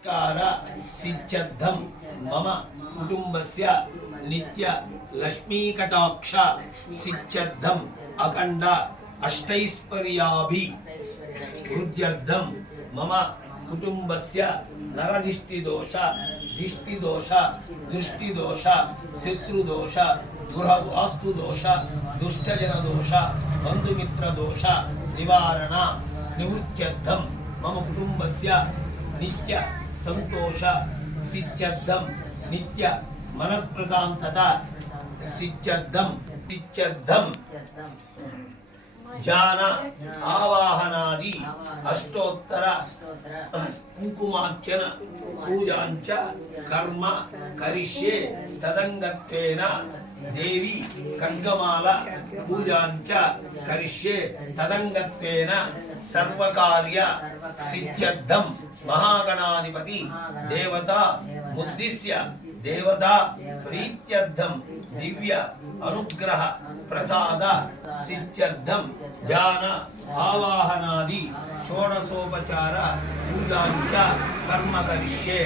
सिद्ध्यर्थं मम कुटुंबस्य नित्य लक्ष्मी कटाक्ष सिद्ध्यर्थं अखंड अष्टैश्वर्याभिवृद्ध्यर्थं मम कुटुंबस्य नरदिष्टिदोष दिष्टिदोष दृष्टिदोष शत्रुदोष गृहवास्तुदोष दुष्टजनदोष बंधुमित्रदोष निवारण निवृत्त्यर्थं मम कुटुंबस्य नित्य संतोष सिद्ध्यर्थं नित्य मनःप्रशान्तता सिद्ध्यर्थं ज्ञान आवाहनादि अष्टोत्तर कुंकुमार्चन पूजांच कर्म करिष्ये तदंगत्वेन देवी खड्गमाला पूजांच करिष्ये तदंगत्वेन सर्वकार्य सिद्ध्यर्थं महागणाधिपति देवता मुद्दिश्य देवता प्रीत्यर्थं दिव्य अनुग्रह प्रसाद सिद्ध्यर्थं ध्यान आवाहनादि षोडशोपचार पूजांच कर्म करिष्ये।